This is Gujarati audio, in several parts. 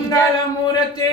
મંગલ મૂર્તિ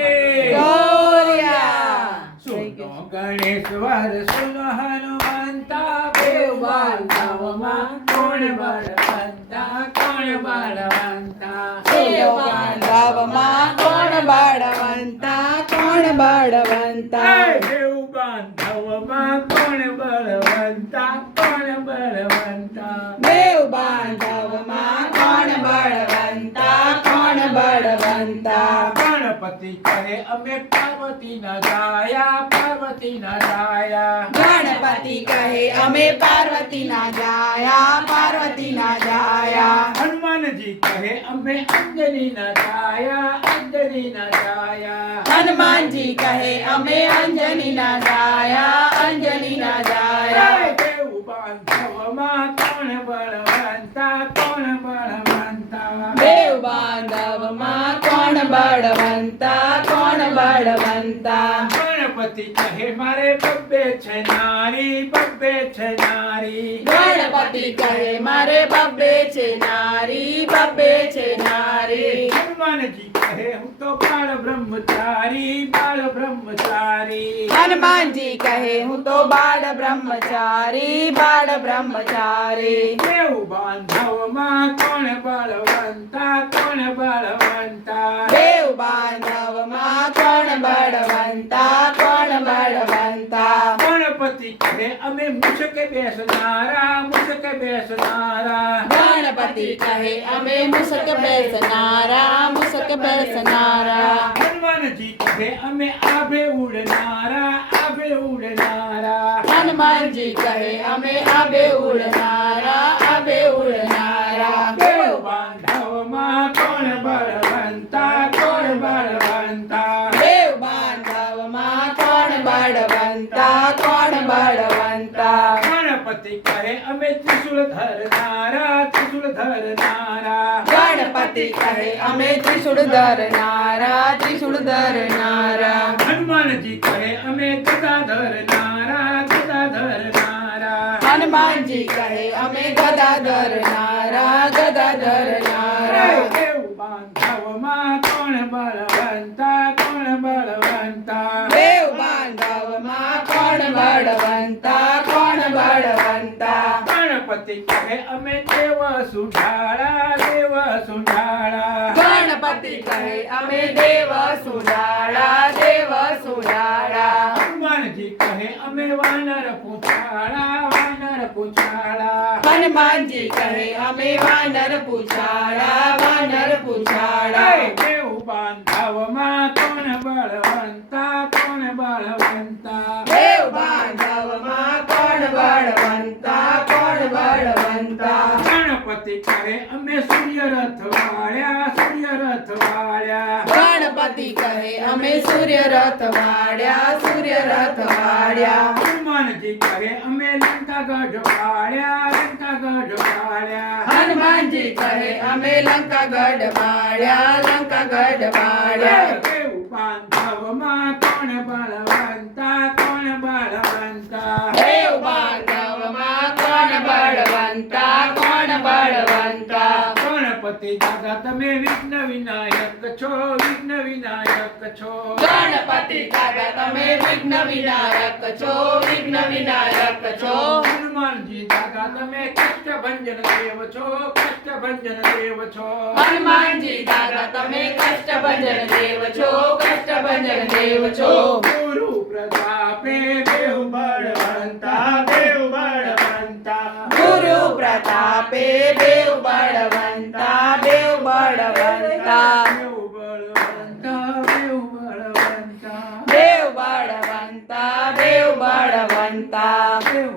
ગૌર્યા સુનો ગણેશ્વર સુનો હનુમંતા બેવ બાંધવમાં કોણ બળવંતા કોણ બળવંતા દેવ બાંધવમાં કોણ બળવંતા કોણ બળવંતા બેવ બાંધવમાં કોણ બળવંતા કોણ બળવંતા દેવ બાંધવમાં કોણ બળવંતા કોણ બળવંતા ગણપતિ કહે અમે પાર્વતી ના જાયા પાર્વતી ના જાયા ગણપતિ કહે અમે પાર્વતી ના જાયા પાર્વતી ના જાયા હનુમાનજી કહે અમે અંજની ના જાયા અંજની ના જાયા હનુમાનજી કહે અમે અંજની ના જાયા અંજની ના જાયા દેવ બાંધવમાં કોણ બળવંતા કોણ બળવંતા દેવ બાંધવમાં કોણ બળવંતા કોણ બળવંતા ગણપતિ કહે મારે બબ્બે છે નારી બબ્બે છે નારી ગણપતિ કહે મારે બબ્બે છે નારી બબ્બે છે નારી હનુમાનજી કહે હું તો બાળ બ્રહ્મચારી બાળ બ્રહ્મચારી હનુમાનજી કહે હું તો બાળ બ્રહ્મચારી બાળ બ્રહ્મચારી દેવ બાંધવમાં કોણ બળવંતા કોણ બળવંતા દેવ બાંધવમાં કોણ બળવંતા કોણ બળવંતા ગણપતિ કહે અમે મુશકે બેસનારા મુશકે બેસનારા ગણપતિ કહે અમે મુસક બેસનારા મુસક બેસનારા હનુમાનજી કહે અમે આભે ઉડનારા આભે ઉડનારા હનુમાનજી કહે અમે આબે ઉડનારા આબે ઉડનારા દેવ બાંધવમાં કોણ બળવંતા કોણ બળવંતા દેવ બાંધવમાં કોણ બળવંતા કોણ બળવંતા ગણપતિ કહે અમે ત્રિશુળ ધરનારા ત્રિશુળ ધરનારા ગણપતિ કહે અમે ત્રિશુળ ધરનારા ત્રિશુળ ધરનારા હનુમાનજી કહે અમે ગદા ધરનારા ગદા ધરનારા હનુમાનજી કહે અમે ગદા ધરનારા ગદા ધરનારા દેવ બાંધવમાં કોણ બળવંતા કોણ બળવંતા દેવ બાંધવમાં કોણ બળવંતા કોણ બળવંતા ગણપતિ કહે અમે દેવ સુઢાળા દેવ સુઢાળા ગણપતિ કહે અમે દેવ સુડાળા દેવ સુડાળા હનુમાનજી કહે અમે વાનર પૂછાળા વાનર પૂછાળા હનુમાનજી કહે અમે વાનર પૂછાળા વાનર પૂછાળા દેવ બાંધવમાં કોણ બળવંતા કોણ બળવંતા દેવ બાંધવમાં કોણ બળવંતા કોણ બળવંતા ગણપતિ કહે અમે સૂર્ય રથ વાળ્યા સૂર્ય રથ વાળ્યા ગણપતિ કહે અમે સૂર્ય રથ વાળ્યા સૂર્ય રથ વાળ્યા હનુમાનજી કહે અમે લંકાગઢ વાળ્યા લંકાગઢ વાળ્યા હનુમાનજી કહે અમે લંકાગઢ વાળ્યા લંકાગઢ વાળ્યા દેવ બાંધવમાં કોણ બળવંતા કોણ બળવંતા દેવ બાંધવમાં કોણ બળવંતા કોણ બળવંતા ગણપતિ દાદા તમે વિઘ્ન વિનાયક છો વિઘ્ન વિનાયક છો ગણપતિ દાદા તમે વિઘ્ન વિનાયક છો વિઘ્ન વિનાયક છો હનુમાનજી દાદા તમે કષ્ટભંજન દેવ છો કષ્ટભંજન દેવ છો હનુમાનજી દાદા તમે કષ્ટભંજન દેવ છો કષ્ટભંજન દેવ છો ગુરુ પ્રતાપે દેવ બળવંતા દેવ બળવંતા ગુરુ પ્રતાપે દેવ બળવંતા દેવ બળવંતા દેવ બળવંતા દેવ બળવંતા દેવ બળવંતા દેવ બળવંતા દેવ